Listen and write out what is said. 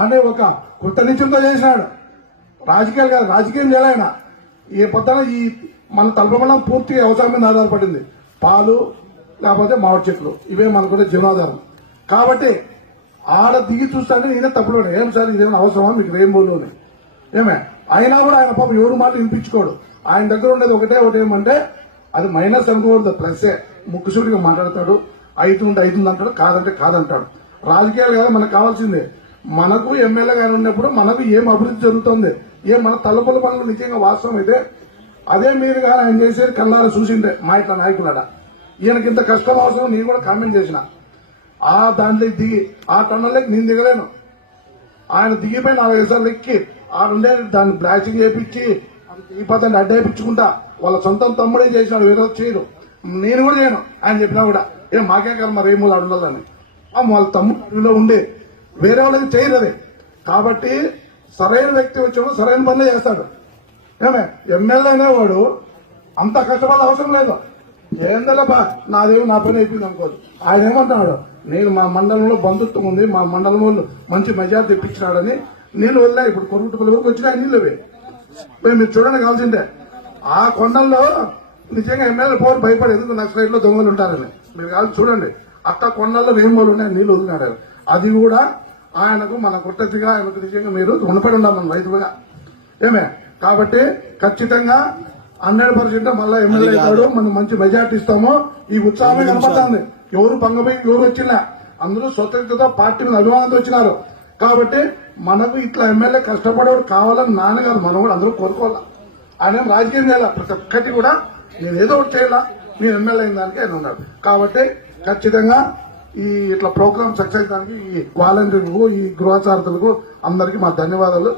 అనే ఒక కృత నిశ్చయంతో చేసినాడు. రాజకీయాలు కాదు, రాజకీయం చేయాలయన. ఈ పొద్దున ఈ మన తలపమలం పూర్తి వ్యవసాయం మీద ఆధారపడింది. పాలు లేకపోతే మామిడి చెట్లు, ఇవే మనకున్న జీవనాధారం. కాబట్టి ఆడ దిగి చూస్తానే నేనే తప్పులో ఏం సార్ ఇదేమైనా అవసరమా మీకు రెయిన్బోలోని ఏమే అయినా కూడా ఆయన పాపం ఎవరు మాట వినిపించుకోడు. ఆయన దగ్గర ఉండేది ఒకటే ఏమంటే అది మైనస్ అనుకోవద్దు, ప్లస్సే. ముక్కుసూటిగా మాట్లాడతాడు, అవుతుంది అంటాడు, కాదంటే కాదంటాడు. రాజకీయాలు కాదు మనకు కావాల్సిందే. మనకు ఎమ్మెల్యే గారు ఉన్నప్పుడు మనకు ఏం అభివృద్ధి జరుగుతుంది, ఏం మన తలపుల పనులు నిజంగా వాస్తవం అయితే అదే మీరు కానీ ఆయన చేసేది కళ్ళారా చూసిండే మా ఇట్లా నాయకులట. ఈయనకి ఇంత కష్టం అవసరం నేను కూడా కామెంట్ చేసిన. ఆ దాంట్లో దిగి ఆ టన్నల్లోకి నేను దిగలేను. ఆయన దిగిపోయి 4 సార్లు ఎక్కి ఆ రెండే దాన్ని బ్లాస్టింగ్ చేయించి ఈ పద్ధతి అడ్డేపించుకుంటా వాళ్ళ సొంతం తమ్ముడే చేసినాడు, వేరే చేయడు. నేను కూడా చేయను ఆయన చెప్పినా కూడా. ఏం మాకే కాదు మరి ఏమో ఉండాలని వాళ్ళ తమ్ముడిలో ఉండే వేరే వాళ్ళకి చేయరు అది. కాబట్టి సరైన వ్యక్తి వచ్చినప్పుడు సరైన పనులే చేస్తాడు. ఏమే ఎమ్మెల్యే అనేవాడు అంత కష్టపడే అవసరం లేదు. ఏందలబా నాదేమో నా పని అయిపోయింది అనుకోదు. ఆయన ఏమంటున్నాడు, నేను మా మండలంలో బంధుత్వం ఉంది, మా మండలం వాళ్ళు మంచి మెజార్టీ తెప్పించినాడని నీళ్లు వదిలే. ఇప్పుడు కొరుకుల వరకు వచ్చినా నీళ్లు మీరు చూడండి కావాల్సిందే. ఆ కొండల్లో నిజంగా ఎమ్మెల్యే పోరు భయపడి ఎందుకు నక్సలైట్ లో దొంగలు ఉంటారని మీరు కాదు చూడండి. అక్క కొండల్లో వేమోలు ఉన్నాయి, నీళ్లు వదిలినాడు. అది కూడా ఆయనకు మన కుట్టతిగా ఆయనకు నిజంగా మీరు రుణపడి ఉండాలి మన రైతులుగా ఏమే. కాబట్టి ఖచ్చితంగా 100% మళ్ళా ఎమ్మెల్యే అవుతాడు, మనం మంచి మెజార్టీ ఇస్తాము. ఈ ఉత్సాహమే కనపడుతుంది. ఎవరు పంగపోయి ఎవరు వచ్చినా అందరూ స్వతంత్రత పార్టీ మీద అభిమానంతో వచ్చినారు. కాబట్టి మనకు ఇట్లా ఎమ్మెల్యే కష్టపడేవాడు కావాలని నాన్నగారు మనం కూడా అందరూ కోరుకోవాలా. ఆయన రాజకీయం చేయాల, ప్రతి ఒక్కటి కూడా నేను ఏదో ఒకటి చేయాలా, నేను ఎమ్మెల్యే అయిన దానికి ఆయన ఉన్నాడు. కాబట్టి ఖచ్చితంగా ఈ ఇట్లా ప్రోగ్రామ్ సక్సెస్ దానికి ఈ వాలంటీర్లకు ఈ గృహచారితులకు అందరికీ మా ధన్యవాదాలు.